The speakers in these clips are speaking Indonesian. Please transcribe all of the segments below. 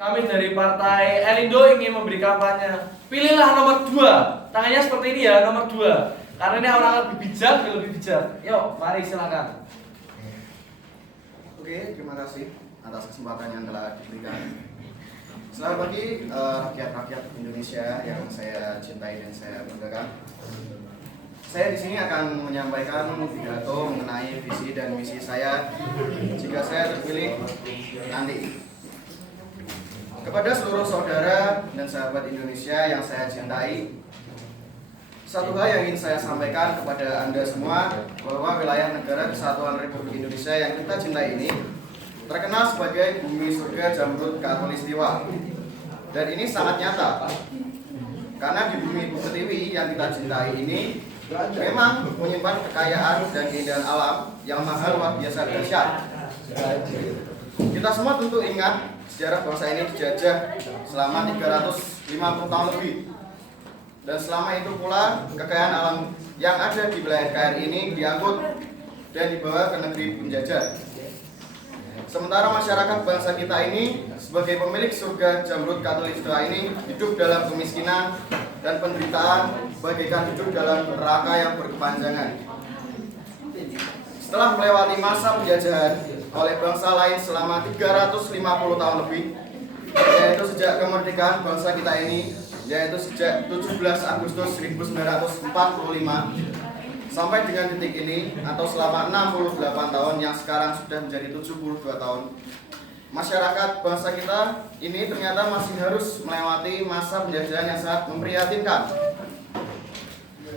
Kami dari Partai Elindo ingin memberi kampanye. Pilihlah nomor 2. Tangannya seperti ini ya, nomor 2. Karena ini orang lebih bijak. Yuk, mari silakan. Oke, terima kasih atas kesempatan yang telah diberikan. Selamat pagi rakyat-rakyat Indonesia yang saya cintai dan saya banggakan. Saya di sini akan menyampaikan pidato mengenai visi dan misi saya jika saya terpilih nanti. Kepada seluruh saudara dan sahabat Indonesia yang saya cintai, satu hal yang ingin saya sampaikan kepada Anda semua, bahwa wilayah negara Kesatuan Republik Indonesia yang kita cintai ini terkenal sebagai bumi surga Jamrut Khatulistiwa. Dan ini sangat nyata, karena di bumi Pertiwi yang kita cintai ini memang menyimpan kekayaan dan keindahan alam yang mahal luar biasa dahsyat. Kita semua tentu ingat sejarah bangsa ini dijajah selama 350 tahun lebih. Dan selama itu pula kekayaan alam yang ada di wilayah NKRI ini diangkut dan dibawa ke negeri penjajah. Sementara masyarakat bangsa kita ini sebagai pemilik surga Jamrut Khatulistiwa ini hidup dalam kemiskinan dan penderitaan, bagaikan hidup dalam neraka yang berkepanjangan. Setelah melewati masa penjajahan oleh bangsa lain selama 350 tahun lebih, yaitu sejak kemerdekaan bangsa kita ini, yaitu sejak 17 Agustus 1945 sampai dengan detik ini, atau selama 68 tahun yang sekarang sudah menjadi 72 tahun, masyarakat bangsa kita ini ternyata masih harus melewati masa penjajahan yang sangat memprihatinkan.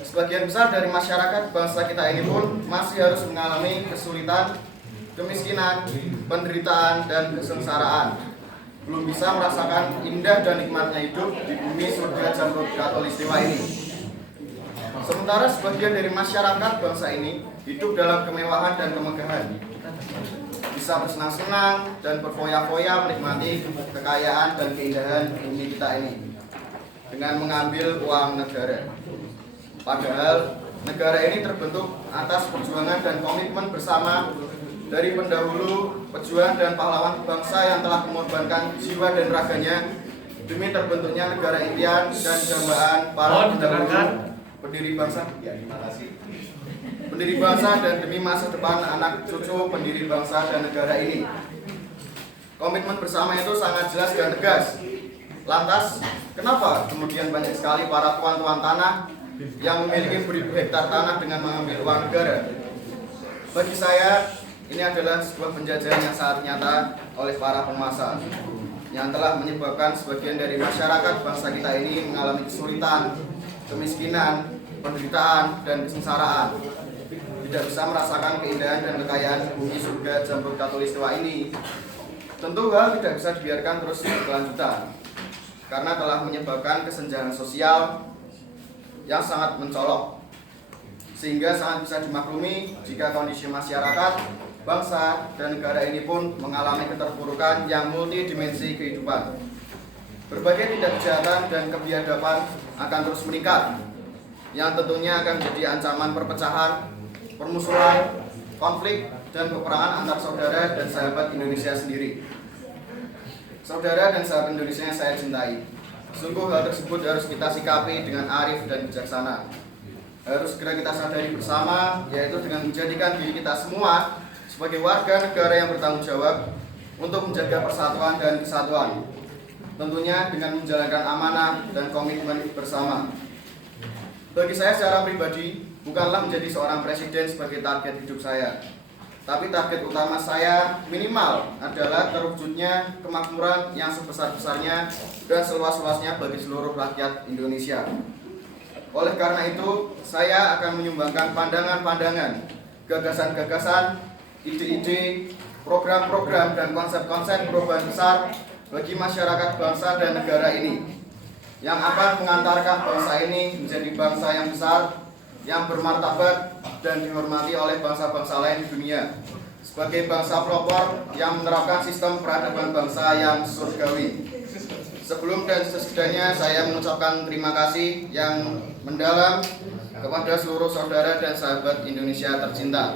Sebagian besar dari masyarakat bangsa kita ini pun masih harus mengalami kesulitan, kemiskinan, penderitaan, dan kesengsaraan. Belum bisa merasakan indah dan nikmatnya hidup di bumi surga Jamrut Khatulistiwa ini. Sementara sebagian dari masyarakat bangsa ini hidup dalam kemewahan dan kemegahan, bisa bersenang-senang dan berfoya-foya menikmati kekayaan dan keindahan bumi kita ini dengan mengambil uang negara. Padahal negara ini terbentuk atas perjuangan dan komitmen bersama dari pendahulu pejuang dan pahlawan bangsa yang telah mengorbankan jiwa dan raganya demi terbentuknya negara impian dan dambaan para pendahulu pendiri bangsa. Ya, terima kasih. Pendiri bangsa dan demi masa depan anak cucu pendiri bangsa dan negara ini. Komitmen bersama itu sangat jelas dan tegas. Lantas, kenapa kemudian banyak sekali para tuan-tuan tanah yang memiliki beribu hektar tanah dengan mengambil uang negara? Bagi saya, ini adalah sebuah penjajahan yang sangat nyata oleh para penguasa yang telah menyebabkan sebagian dari masyarakat bangsa kita ini mengalami kesulitan, kemiskinan, penderitaan, dan kesengsaraan. Tidak bisa merasakan keindahan dan kekayaan bumi surga Jamrut Khatulistiwa ini. Tentu hal tidak bisa dibiarkan terus berkelanjutan, karena telah menyebabkan kesenjangan sosial yang sangat mencolok, sehingga sangat bisa dimaklumi jika kondisi masyarakat, bangsa, dan negara ini pun mengalami keterpurukan yang multidimensi kehidupan. Berbagai tindak kejahatan dan kebiadaban akan terus meningkat, yang tentunya akan menjadi ancaman perpecahan, permusuhan, konflik, dan peperangan antar saudara dan sahabat Indonesia sendiri. Saudara dan sahabat Indonesia yang saya cintai, sungguh hal tersebut harus kita sikapi dengan arif dan bijaksana. Harus segera kita sadari bersama, yaitu dengan menjadikan diri kita semua sebagai warga negara yang bertanggung jawab untuk menjaga persatuan dan kesatuan. Tentunya dengan menjalankan amanah dan komitmen bersama. Bagi saya secara pribadi, bukanlah menjadi seorang presiden sebagai target hidup saya, tapi target utama saya minimal adalah terwujudnya kemakmuran yang sebesar-besarnya dan seluas-luasnya bagi seluruh rakyat Indonesia. Oleh karena itu, saya akan menyumbangkan pandangan-pandangan, gagasan-gagasan, ide-ide, program-program, dan konsep-konsep perubahan besar bagi masyarakat bangsa dan negara ini, yang akan mengantarkan bangsa ini menjadi bangsa yang besar, yang bermartabat dan dihormati oleh bangsa-bangsa lain di dunia, sebagai bangsa pelopor yang menerapkan sistem peradaban bangsa yang surgawi. Sebelum dan sesudahnya saya mengucapkan terima kasih yang mendalam kepada seluruh saudara dan sahabat Indonesia tercinta.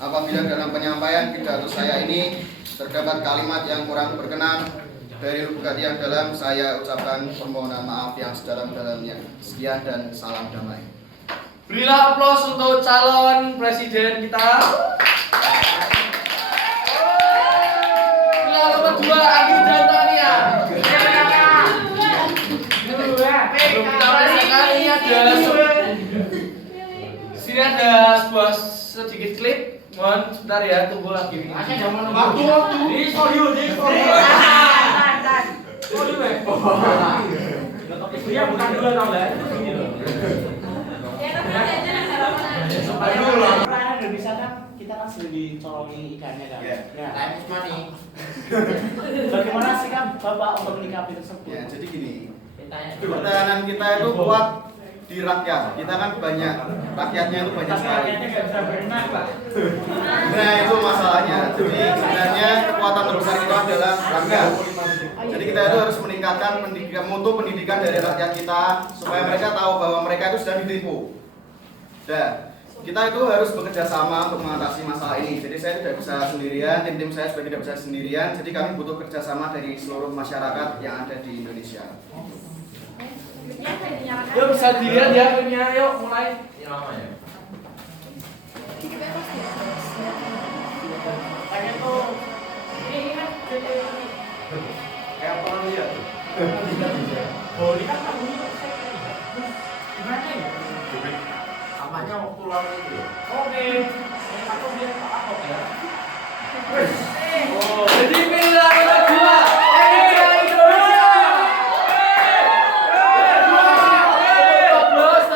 Apabila dalam penyampaian pidato saya ini terdapat kalimat yang kurang berkenan, Dari lubuk hati yang dalam saya ucapkan permohonan maaf yang sedalam-dalamnya. Sekian dan salam damai. Berilah aplaus untuk calon presiden kita. Berilah nomor 2 Andi Jantania. Belum kita rasakan ini ada sebuah sedikit klip. Mohon sebentar ya, tunggu lagi. Waktu. Dia bukan 2 tahun lah. Indonesia kan kita kan sering dicolongi ikannya kan. Time is money. Bagaimana sih kan Bapak untuk menyikapi tersebut? Ya, jadi gini. Pertahanan kita itu kuat di rakyat. Kita kan banyak, rakyatnya itu banyak sekali. Nggak bisa berenang, Pak. Nah, itu masalahnya. Jadi sebenarnya kekuatan terbesar kita adalah rakyat. Jadi kita itu harus meningkatkan mutu pendidikan dari rakyat kita supaya mereka tahu bahwa mereka itu sedang ditipu. Dan kita itu harus bekerja sama untuk mengatasi masalah ini. Jadi saya tidak bisa sendirian, tim saya juga tidak bisa sendirian. Jadi kami butuh kerjasama dari seluruh masyarakat yang ada di Indonesia. Yuk bisa dilihat ya filmnya, yuk mulai. Kayak tuh ini kan Kayak apa lihat tuh? oh ini kan kamu gimana ya? Samanya waktu lalu itu ya. Oke, saya takut dia apa ya? Oh, jadi pilihlah nomor 2. Indonesia.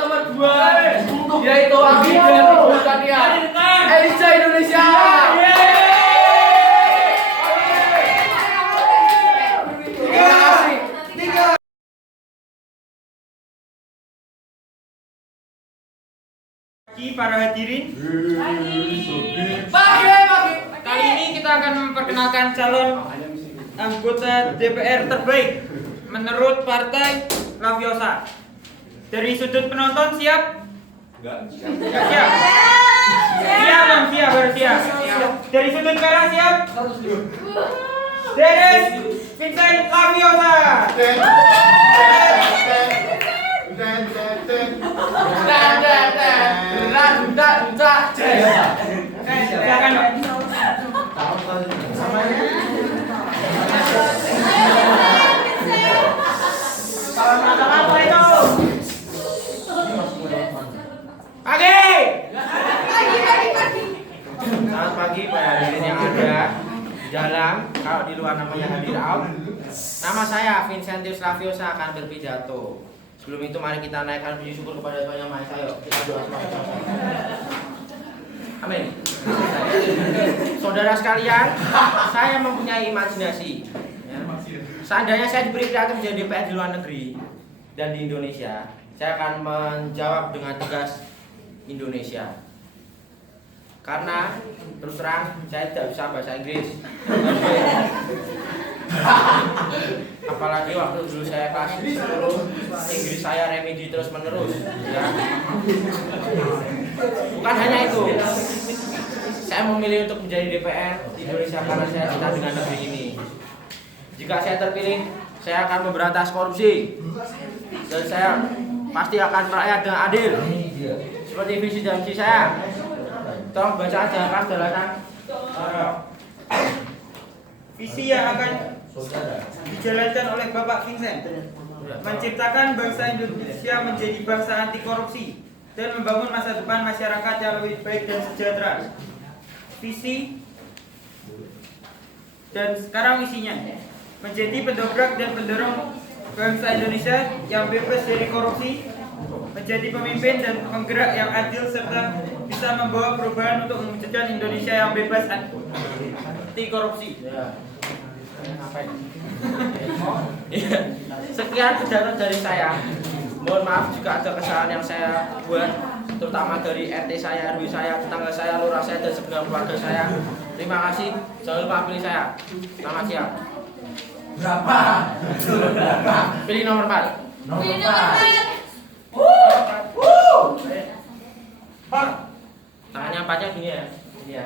Nomor 2 yaitu Andi Jantania. Indonesia Indonesia. Para hadirin, Pagi. kali ini kita akan memperkenalkan calon anggota DPR terbaik menurut Partai Laviosa. Dari sudut penonton siap? Siap. Siap, baru siap. Dari sudut kanan siap? Deres Vincent Laviosa. Silakan. Apa itu? Pagi. Selamat pagi para hadirin yang ada di dalam, kalau di luar namanya hadir out. Nama saya Vincentius Laviosa akan berpidato. Sebelum itu mari kita naikkan puji syukur kepada Tuhan Yang Maha Esa. Yuk kita doa sama-sama. Amin. Saudara sekalian, saya mempunyai imajinasi. Ya. Seandainya saya diberi pidato menjadi DPR di luar negeri dan di Indonesia, saya akan menjawab dengan tegas Indonesia. Karena terus terang saya tidak bisa bahasa Inggris. Apalagi waktu dulu saya kelas 10, Inggris saya remedi terus menerus ya. Bukan hanya itu, saya memilih untuk menjadi DPR di Indonesia karena saya cinta dengan negeri ini. Jika saya terpilih, saya akan memberantas korupsi dan saya pasti akan merakyat dengan adil seperti visi dan misi saya. Tolong baca aja kan jelasan Visi yang akan dijalankan oleh Bapak Vincent, menciptakan bangsa Indonesia menjadi bangsa anti korupsi dan membangun masa depan masyarakat yang lebih baik dan sejahtera. Visi dan sekarang misinya menjadi pendobrak dan pendorong bangsa Indonesia yang bebas dari korupsi, menjadi pemimpin dan penggerak yang adil serta bisa membawa perubahan untuk mewujudkan Indonesia yang bebas anti korupsi. Sekian pidato dari saya. Mohon maaf jika ada kesalahan yang saya buat, terutama dari RT saya, RW saya, tetangga saya, lurah saya, dan segenap keluarga saya. Terima kasih. Jangan lupa pilih saya. Selamat siang. Berapa? Pilih nomor 4. Nomor 4. Tangannya 4-nya gini ya. Gini ya.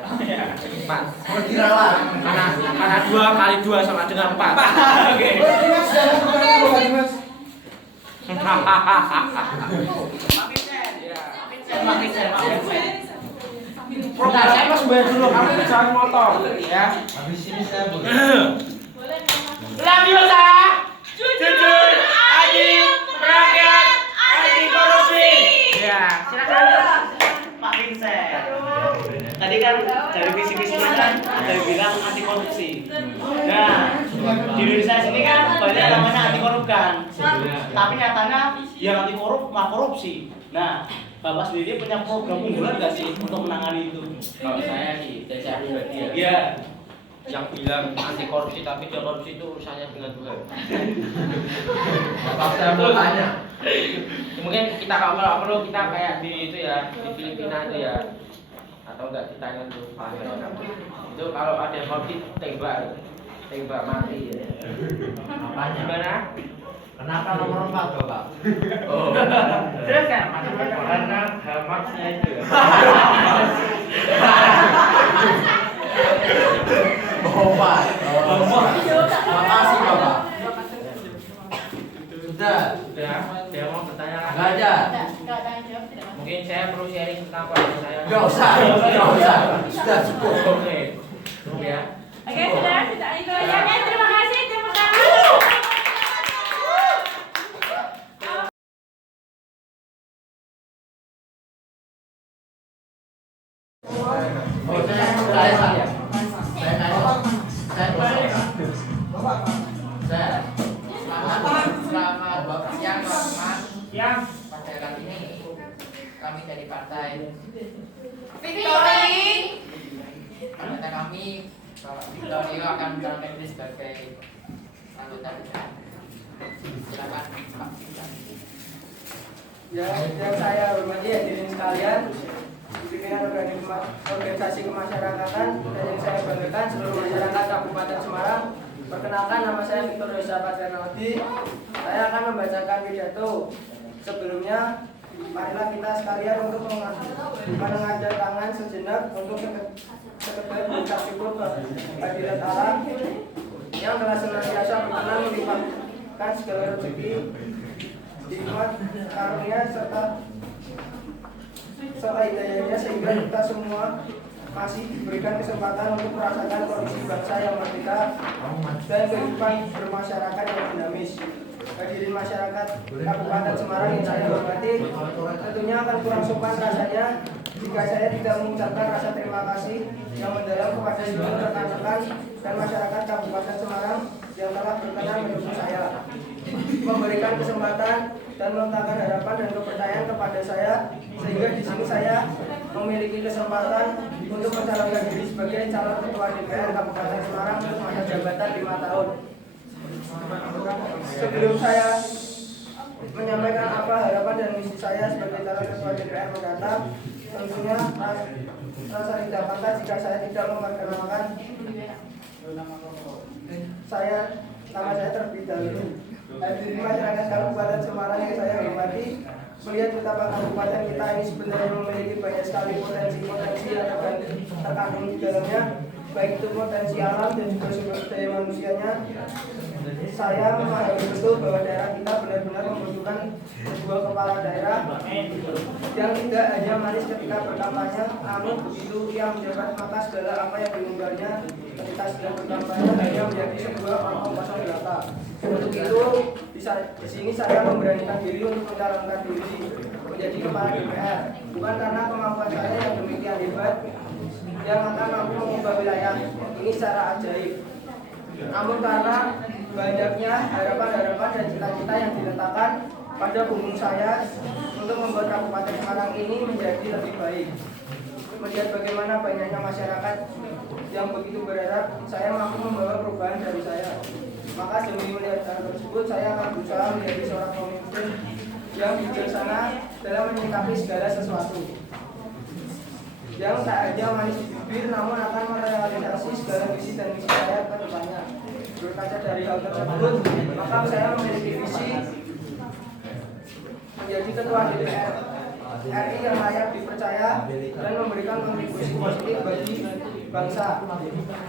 4. Berkiralah. Karena 2 kali 2 sama dengan 4. Oke. Nah, saya mas bayar dulu, kamu jangan motong ya. Habis ini saya boleh. Labiosa, jujur, adil, rakyat, anti korupsi. Ya, silakan. Pak Vincent. Tadi kan dari visi misinya kan dari bilang anti korupsi. Nah, di Indonesia sini kan banyak namanya anti korup kan. Tapi nyatanya yang anti korup malah korupsi. Nah, Bapak sendiri punya program unggulan nggak sih untuk menangani itu? Kalau saya sih, dari saya pribadi ya. Iya. Yang bilang anti korupsi tapi dia korupsi itu urusannya dengan Tuhan. Bapak saya mau tanya. Mungkin kita kalau perlu kita kayak di itu ya, di Filipina itu ya, atau enggak di Thailand tuh. Itu kalau ada korupsi tembak mati ya. Apanya? Gimana? Kenapa nomor 4 Bapak? Oh. Terus kan karena Marxnya itu. Bapak. Makasih Bapak. Sudah. Dia mau bertanya lagi. Enggak ada. Mungkin saya perlu sharing tentang keluarga saya. Enggak usah. Sudah cukup. Oke. Cukup ya. Oke, sudah itu aja. Oke, terima kasih, tepuk tangan. Oh, saya nanya. Selamat siang teman-teman. Yang Pada kali ini kami dari partai Victory. Kata kami Bapak Victorio akan mencalonkan diri sebagai anggota DPR. Silakan Pak Victorio. Yang saya hormati hadirin sekalian, pimpinan organisasi kemasyarakatan dan yang saya banggakan seluruh masyarakat Kabupaten Semarang. Perkenalkan, nama saya Victorio Sahabat Renaldi. Saya akan membacakan pidato. Sebelumnya, marilah kita sekalian untuk mengajak tangan sejenak untuk sekedar mengucap syukur kehadirat Allah yang telah senantiasa berkenan melimpahkan segala rezeki, nikmat, karunia serta hidayahnya sehingga kita semua masih diberikan kesempatan untuk merasakan kondisi bangsa yang merdeka dan kehidupan bermasyarakat yang dinamis. Hadirin masyarakat Kabupaten Semarang yang saya hormati, tentunya akan kurang sopan rasanya jika saya tidak mengucapkan rasa terima kasih yang mendalam kepada seluruh rekan-rekan dan masyarakat Kabupaten Semarang yang telah berkenan mendukung saya, memberikan kesempatan dan meletakkan harapan dan kepercayaan kepada saya, sehingga di sini saya memiliki kesempatan untuk mencalonkan diri sebagai calon ketua DPR Kabupaten Semarang untuk masa jabatan 5 tahun. Sebelum saya menyampaikan apa harapan dan misi saya sebagai calon ketua DPR mendatang, tentunya rasa tidak pantas jika saya tidak memperkenalkan nama saya terlebih dahulu. Hadirin masyarakat Kabupaten Semarang yang saya hormati, melihat betapa kabupaten kita ini sebenarnya memiliki banyak sekali potensi-potensi yang terkandung di dalamnya, baik itu potensi alam dan juga sumber daya manusianya. Saya memahami betul bahwa daerah kita benar-benar membutuhkan sebuah kepala daerah yang tidak hanya manis ketika berkampanye, namun begitu ia menjabat maka segala apa yang diunggarnya ketika sedang berkampanye hanya menjadi sebuah omong kosong belaka. Untuk itu, di sini saya memberanikan diri untuk mencalonkan diri menjadi kepala DPR, bukan karena kemampuan saya yang demikian hebat yang akan mampu mengubah wilayah ini secara ajaib, namun karena banyaknya harapan-harapan dan cita-cita yang diletakkan pada punggung saya untuk membuat Kabupaten Semarang ini menjadi lebih baik. Melihat bagaimana banyaknya masyarakat yang begitu berharap saya mampu membawa perubahan dari saya, maka demi melihat hal tersebut saya akan berusaha menjadi seorang pemimpin yang bijaksana dalam menyikapi segala sesuatu, yang tak hanya manis di bibir namun akan merealisasi segala visi dan misi saya ke depannya. Berkaca dari hal tersebut, maka saya memiliki visi menjadi ketua DPR RI yang layak dipercaya dan memberikan kontribusi positif bagi bangsa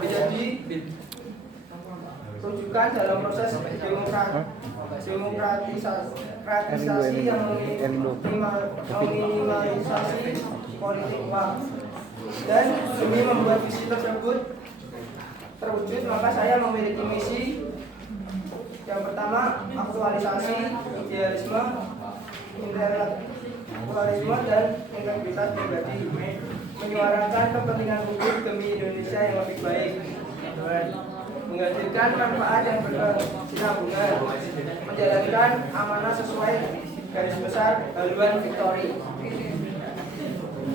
menjadi rujukan dalam proses demokratisasi yang meminimalisasi politik uang. Dan demi membuat visi tersebut terwujud, maka saya memiliki misi. Yang pertama, aktualisasi idealisme, intelektualisme, dan integritas pribadi, menyuarakan kepentingan publik demi Indonesia yang lebih baik, menghadirkan manfaat yang berkesinambungan, menjalankan amanah sesuai garis besar haluan Victory.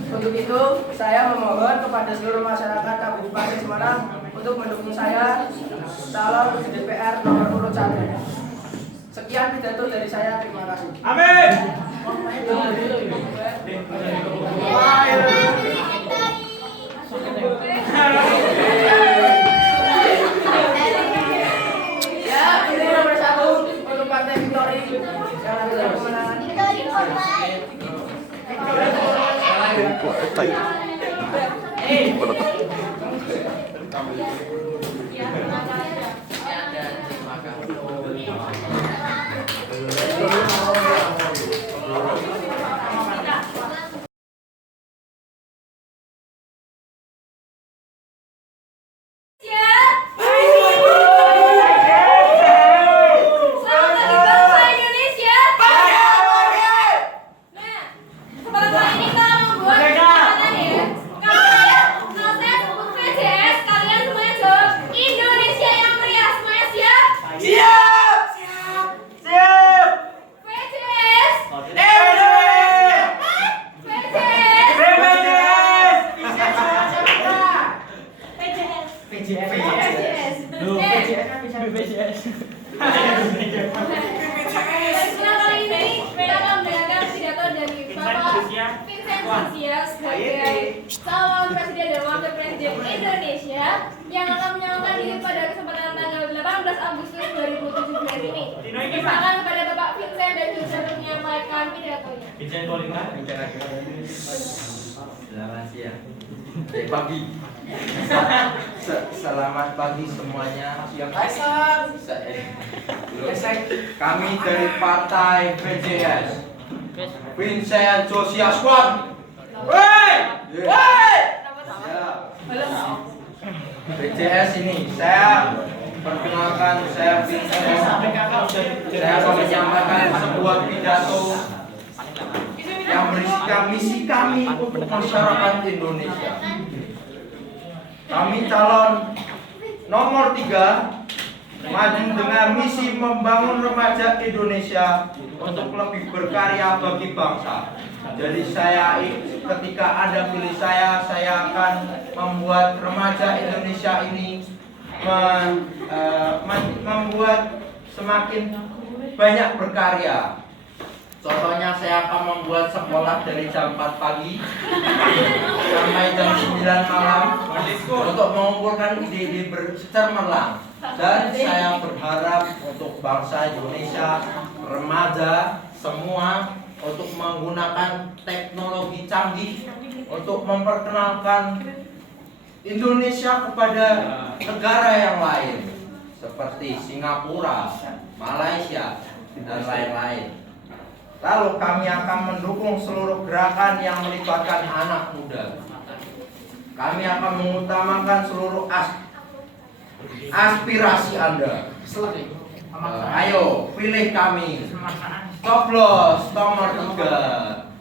Untuk itu, saya memohon kepada seluruh masyarakat Kabupaten Semarang untuk mendukung saya calon DPR nomor urut 1. Sekian pidato dari saya, terima kasih. Amin. Ya, ini nomor 1 untuk Partai Victory yang adalah kemenangan. Calon Presiden dan Wakil Presiden Indonesia yang akan menyalurkan diri pada kesempatan tanggal 18 Agustus 2017 ini. Silakan kepada Bapak Vincent dan Yusuf menyampaikan pidatonya. Vincent Kolika, Selamat siang. Pagi. Selamat pagi semuanya. Kami dari Partai PJS, Vincent Josia Squad. PJS ini saya perkenalkan, saya Vincent. Saya akan menyampaikan sebuah pidato yang berisikan misi kami untuk masyarakat Indonesia. Kami calon nomor 3 maju dengan misi membangun remaja Indonesia untuk lebih berkarya bagi bangsa. Jadi ketika Anda pilih saya akan membuat remaja Indonesia ini membuat semakin banyak berkarya. Contohnya saya akan membuat sekolah dari jam 4 pagi sampai jam 9 malam untuk mengumpulkan ide-ide bercemerlang. Dan saya berharap untuk bangsa Indonesia, remaja semua untuk menggunakan teknologi canggih untuk memperkenalkan Indonesia kepada negara yang lain seperti Singapura, Malaysia, dan lain-lain. Lalu kami akan mendukung seluruh gerakan yang melibatkan anak muda. Kami akan mengutamakan seluruh aspirasi Anda. Ayo pilih kami. Coblos nomor 3.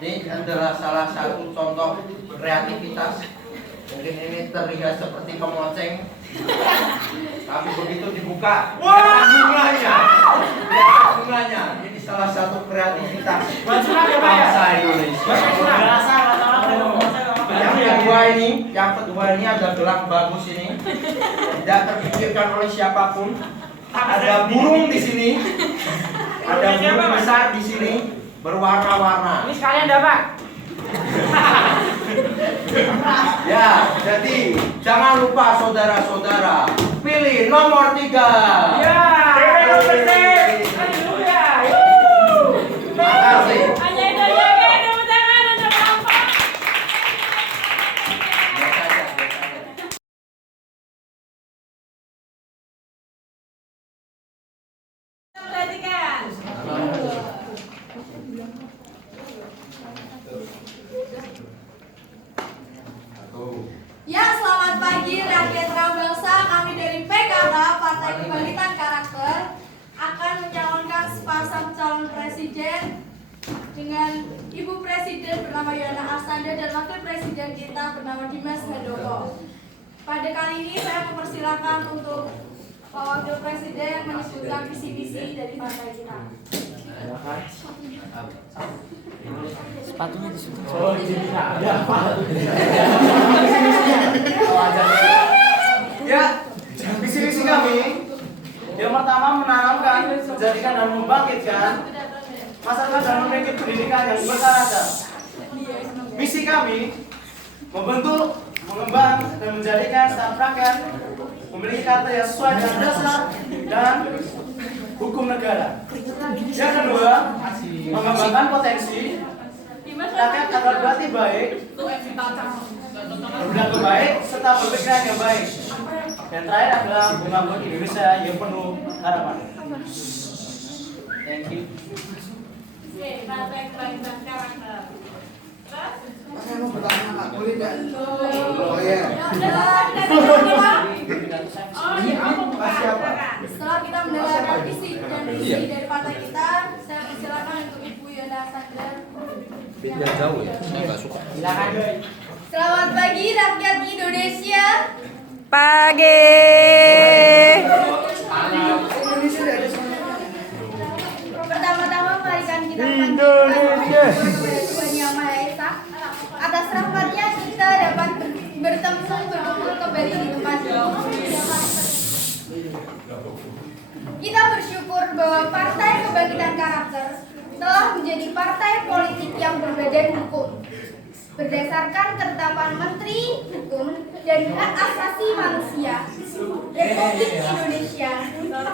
Ini adalah salah satu contoh kreativitas. Mungkin ini terlihat seperti pemoceng, tapi begitu dibuka, bunganya. Ini salah satu kreativitas bangsa Indonesia. Yang kedua ini ada gelang bagus ini, tidak terpikirkan oleh siapapun. Ada burung di sini, ada burung besar di sini, berwarna-warna. Ini sekalian dapat. Ya, jadi jangan lupa saudara-saudara, pilih nomor 3. Ya. Terima kasih. Hanya itu aja, tepuk tangan untuk Bapak. Biasa aja. Partai Kebangkitan Karakter akan mencalonkan sepasang calon presiden dengan Ibu Presiden bernama Yana Arsanda dan Wakil Presiden kita bernama Dimas Handoko. Pada kali ini saya mempersilakan untuk Pak Wakil Presiden menyebutkan visi-misi dari partai kita. Sepatunya disusun. Ya, visi-misi kami yang pertama menanamkan, menjadikan dan membangkitkan masyarakat dan memiliki pendidikan yang berkarakter. Misi kami membentuk, mengembang dan menjadikan staf rakyat memiliki karakter yang sesuai dengan dasar dan hukum negara. Yang kedua, mengembangkan potensi rakyat agar berarti baik, berlaku baik, serta berpikiran yang baik. Dan terakhir adalah membangun Indonesia yang penuh harapan. Thank you. Oke, Partai Kebangkitan Karakter. Saya mau bertanya Pak, boleh nggak? Oh iya. Setelah kita mendengarkan visi dan misi dari partai kita, saya persilakan untuk Ibu Yana Sandra. Biar jauh ya, saya nggak suka. Silakan. Selamat pagi rakyat Indonesia. Pagi. Pertama-tama marikan kita Indonesia. Tuhan Yang Maha Esa. Atas rahmatnya kita dapat berkumpul kembali di tempat ini. Kita bersyukur bahwa Partai Kebangkitan Karakter telah menjadi partai politik yang berbadan hukum berdasarkan ketetapan Menteri Hukum dan Hak Asasi Manusia Republik Indonesia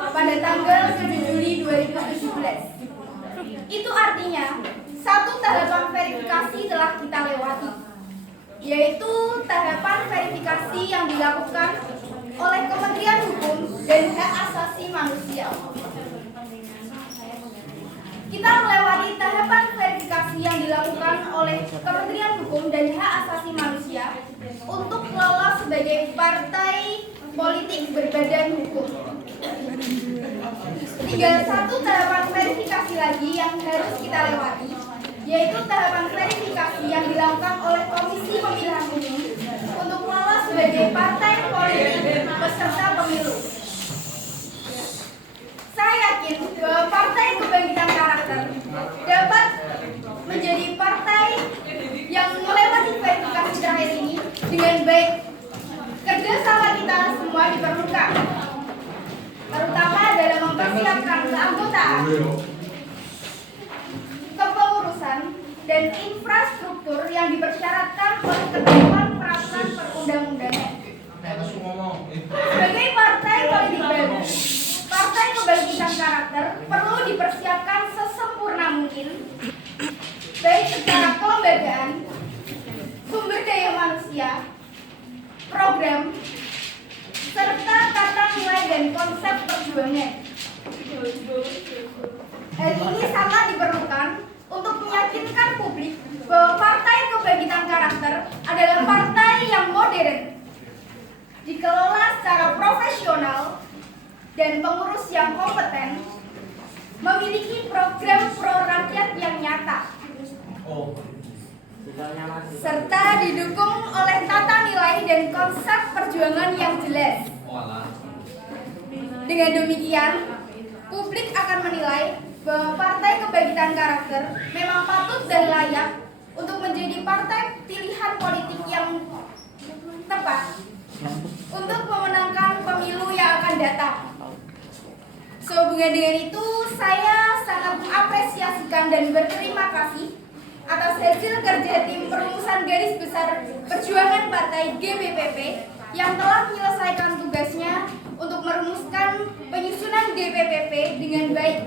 pada tanggal 7 Juli 2017. Itu artinya satu tahapan verifikasi telah kita lewati, yaitu tahapan verifikasi yang dilakukan oleh Kementerian Hukum dan Hak Asasi Manusia. Kita melewati tahapan verifikasi yang dilakukan oleh Kementerian Hukum dan Hak Asasi Manusia untuk lolos sebagai partai politik berbadan hukum. Tinggal satu tahapan verifikasi lagi yang harus kita lewati, yaitu tahapan verifikasi yang dilakukan oleh Komisi Pemilihan Umum untuk lolos sebagai partai politik peserta pemilu. Saya yakin bahwa Partai Kebangkitan Karakter dapat menjadi partai yang melewati verifikasi terakhir ini dengan baik. Kerjasama kita semua diperlukan, terutama dalam mempersiapkan keanggotaan, kepengurusan, dan infrastruktur yang dipersyaratkan oleh ketentuan peraturan perundang-undangan. Sebagai partai politik baru, Partai Kebangkitan Karakter perlu dipersiapkan sesempurna mungkin, baik secara kelembagaan, sumber daya manusia, program, serta tata nilai dan konsep perjuangan. Hal ini sangat diperlukan untuk meyakinkan publik bahwa Partai Kebangkitan Karakter adalah partai yang modern, dikelola secara profesional, dan pengurus yang kompeten, memiliki program pro rakyat yang nyata, serta didukung oleh tata nilai dan konsep perjuangan yang jelas. Dengan demikian, publik akan menilai bahwa Partai Kebangkitan Karakter memang patut dan layak untuk menjadi partai pilihan politik yang tepat untuk memenangkan pemilu yang akan datang. Sehubungan dengan itu, saya sangat mengapresiasikan dan berterima kasih atas hasil kerja tim perumusan garis besar perjuangan partai GBPP yang telah menyelesaikan tugasnya untuk merumuskan penyusunan GBPP dengan baik.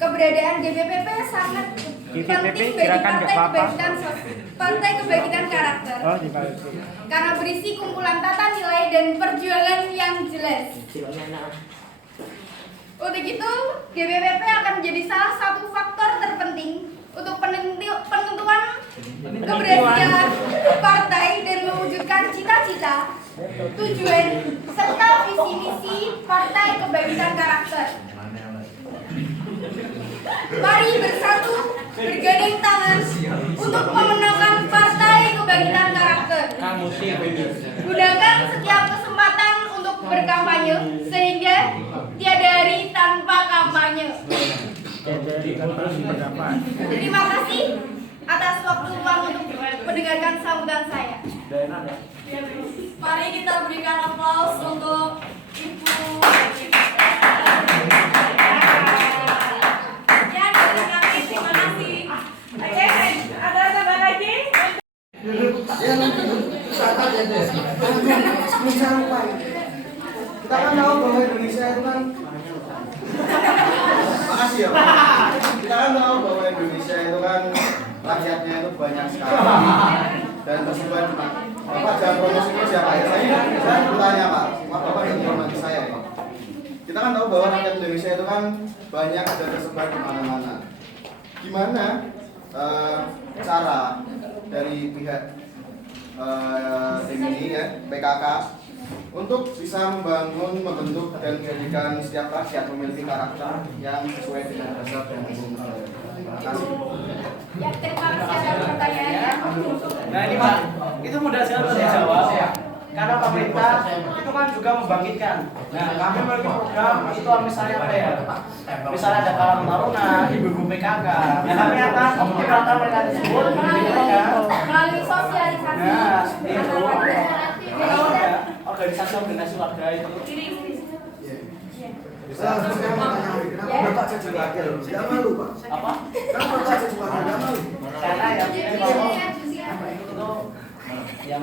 Keberadaan GBPP sangat penting bagi Partai Kebangkitan Karakter karena berisi kumpulan tata nilai dan perjuangan yang jelas. Untuk itu, GBPP akan menjadi salah satu faktor terpenting untuk penentuan keberhasilan partai dan mewujudkan cita-cita, tujuan, serta visi misi Partai Kebangkitan Karakter. Mari bersatu bergandeng tangan untuk memenangkan Partai Kebangkitan Karakter. Gunakan setiap kesempatan untuk berkampanye sehingga tiada hari tanpa kampanye. Terima kasih atas waktu luang untuk mendengarkan sambutan saya. Mari kita berikan aplaus untuk Ibu. Ya, terima kasih. Oke, ada tambahan lagi? Kita kan tahu bahwa Indonesia itu kan makasih ya Pak. Kita kan tahu bahwa Indonesia itu kan rakyatnya itu banyak sekali dan tersebar di mana. Bapak jangan promosi siapa ya? Saya bertanya Pak, Bapak yang menghormati saya ya. Kita kan tahu bahwa rakyat Indonesia itu kan banyak dan tersebar di mana-mana. Gimana cara dari pihak tim ini ya, PKK untuk bisa membangun, membentuk dan menjadikan setiap rakyat memiliki karakter yang sesuai dengan dasar dan hukum. Terima kasih. Ya, terima kasih atas pertanyaannya. Nah ini Pak, itu mudah sekali dijawab. Karena pemerintah itu kan juga membangkitkan. Nah kami memiliki program itu misalnya apa ya? Misalnya ada Karang Taruna, ibu-ibu PKK. Nah kami akan memperkenalkan mereka tersebut Melalui sosialisasi. Nah seperti itu. Organisasi warga itu. Bapak jadi wakil, tidak malu Pak? Apa? Kan Bapak jadi wakil, tidak malu? Karena yang itu yang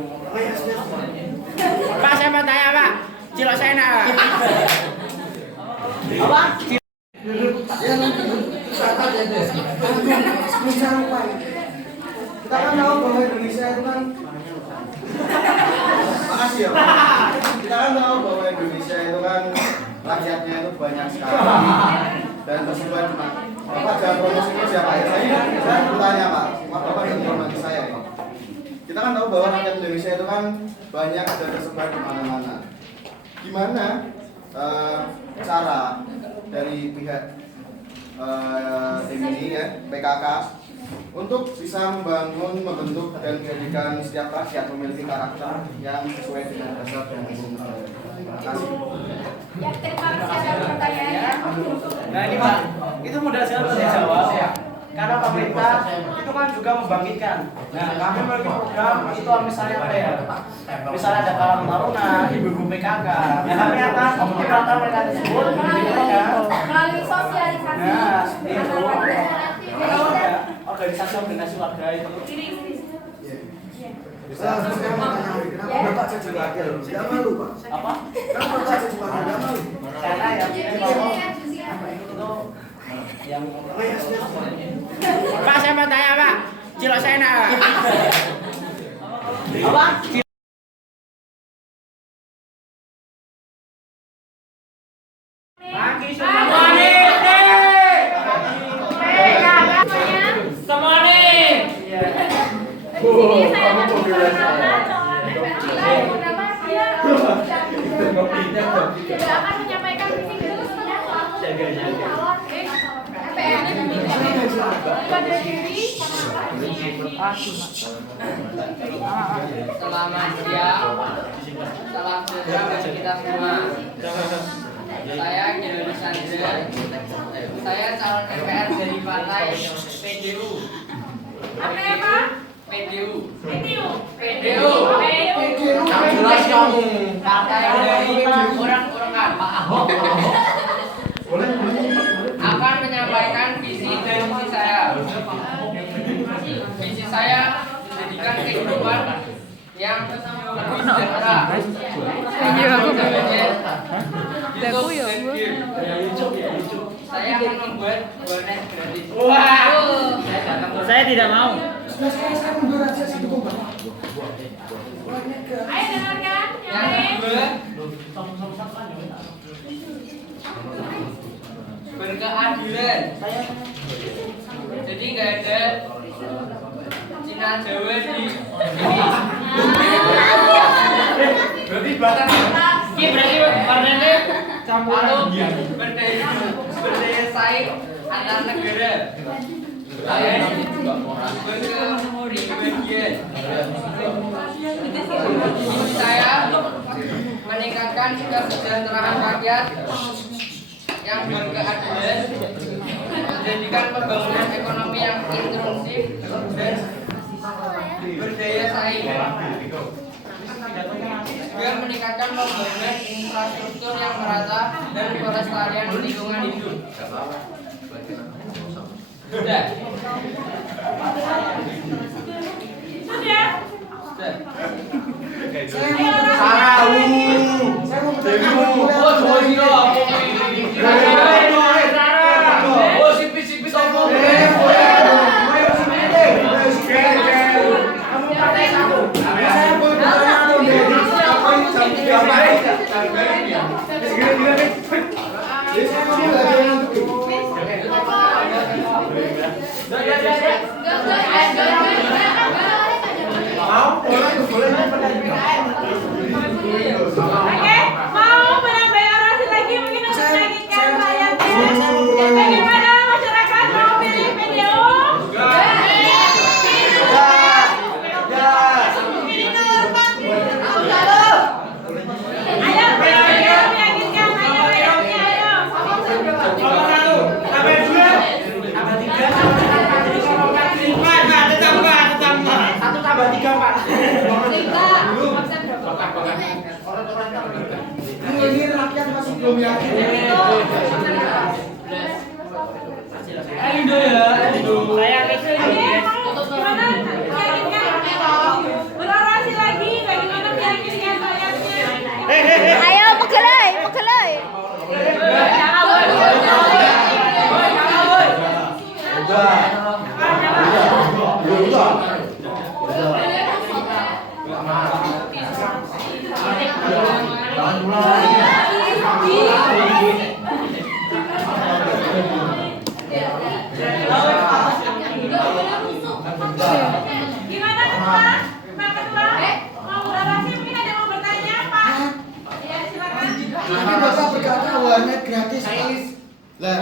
Pak, saya mau tanya Pak, cilok saya enak Pak? apa? Kita kan tahu bahwa Indonesia itu kan makasih ya Pak. Kita kan tahu bahwa Indonesia itu kan rakyatnya itu banyak sekali dan tersebar di mana. Bapak jangan promosi siapa ya? Saya bertanya Pak, Bapak yang menghormati saya ya. Kita kan tahu bahwa rakyat Indonesia itu kan banyak dan tersebar di mana-mana. Gimana cara dari pihak tim ini ya, PKK untuk bisa membangun, membentuk dan menjadikan setiap rakyat memiliki karakter yang sesuai dengan dasar dan hukum. Terima kasih. Ya, terima kasih atas pertanyaannya. Nah ini Pak, itu mudah sekali dijawab. Karena pemerintah itu kan juga membangkitkan. Nah kami memiliki program itu misalnya apa ya? Misalnya ada Karang Taruna, ibu-ibu PKK. Nah kami akan memperkenalkan mereka tersebut Melalui sosialisasi. Nah seperti itu. Organisasi warga itu. Bapak jadi wakil, tidak malu Pak? Apa? Kan Bapak jadi wakil, tidak malu? Karena yang itu yang Pak, saya mau tanya Pak, cilok saya enak Pak? apa? Pagi semuanya. Semuanya. Ini saya akan memperkenalkan juga akan menyampaikan visi misinya calon pada diri. Selamat siang, salam sejahtera bagi kita semua. Saya Gilbert Sandra. Saya calon MPR dari partai PDU. Apa ya Pak? PDU. PDU. PDU. Jelas kamu. Partai dari orang-orangan Pak Ahok. Akan menyampaikan visi dan misi saya. Visi saya menjadikan kehidupan yang lebih sejahtera. Iya, aku Saya akan membuat warnet gratis. Saya tidak mau. Ayo dengarkan yang Yang lain. kedua, berkeadilan. Jadi nggak ada berdaya saing antar negara. Saya meningkatkan kesejahteraan rakyat yang berkeadilan, menjadikan pembangunan ekonomi yang inklusif dan berdaya saing, juga meningkatkan pembangunan infrastruktur yang merata dan pelestarian lingkungan hidup. Sudah. Mau menambah orasi lagi mungkin untuk meyakinkan rakyatnya. Dan bagaimana masyarakat mau pilih PDO? Ayo, meyakinkan, ayo. Ini rakyat masih belum yakin. Elindo ya, Elindo. Gimana? Meyakinkan? Berorasi lagi, bagaimana meyakinkan rakyatnya? Ayo pegelai. Gimana ketua? Pak ketua? Mau berorasi mungkin ada yang mau bertanya, Pak? Ya, silakan. Tadi Bapak berkata warnet gratis, Pak. Lah,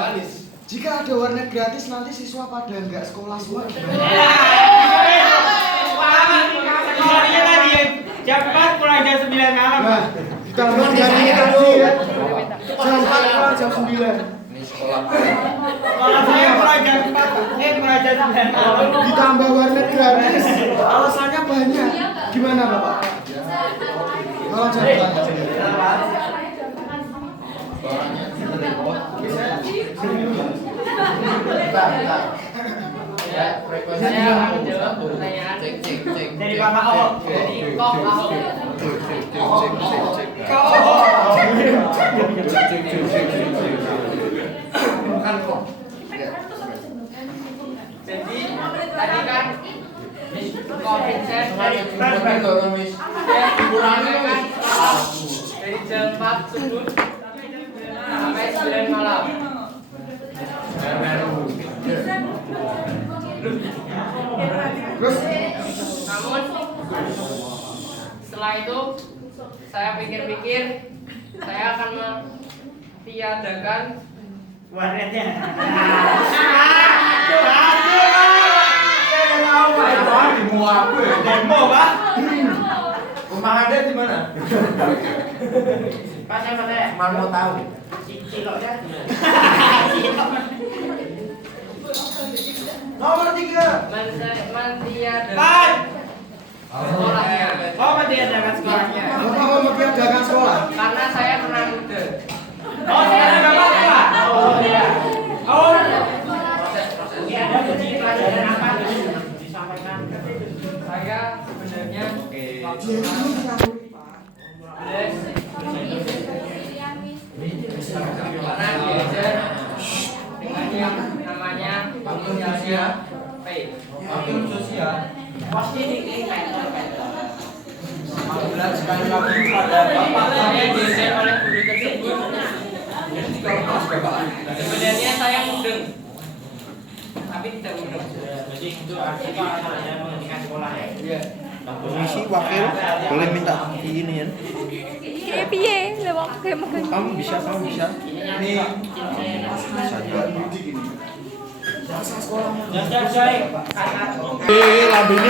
jika ada warnet gratis nanti siswa pada nggak sekolah semua gimana? Sekolahnya tadi jam 4 pulang jam 9 malam. Nah, ditambah dari tadi ya. Jam 4 pulang jam 9. Sekolah saya pulang jam 4, pulang jam 9 malam. Ditambah warnet gratis. Alasannya banyak. Gimana, Bapak? Tolong jawab. Saya akan menjawab pertanyaan Dari Bapak Ahok. dari Kok Ahok. Jadi tadi kan Vincent dari jam 4 subuh sampai 9 malam. Namun setelah itu saya pikir-pikir saya akan mentiadakan warnetnya. Demo, Pak. Rumah Anda di mana? Pak, saya mau tanya. Mau tahu. Ciloknya gimana? Nomor 3. mentiadakan sekolahnya. Oh, mentiadakan sekolahnya. Bapak mau mentiadakan sekolah? Karena saya pernah muda. Oh, saya ada Bapak. Oh, iya. Oh. Ini ada uji pelajaran apa dulu? Disampaikan. Saya sebenarnya waktu pernah diajar dengan yang namanya bangun sosial P. Bangun sosial. Pasti diklik. Panggilan sekali lagi pada Bapak. Saya diajar oleh guru tersebut. Sebenarnya saya mudeng, tapi tidak mudeng. Jadi itu artinya anaknya menghentikan sekolahnya. Iya. Komisi wakil boleh minta ini ya. Kayak piye? Lewat kayak makan. Kamu bisa. Ini Dan saya lambe ini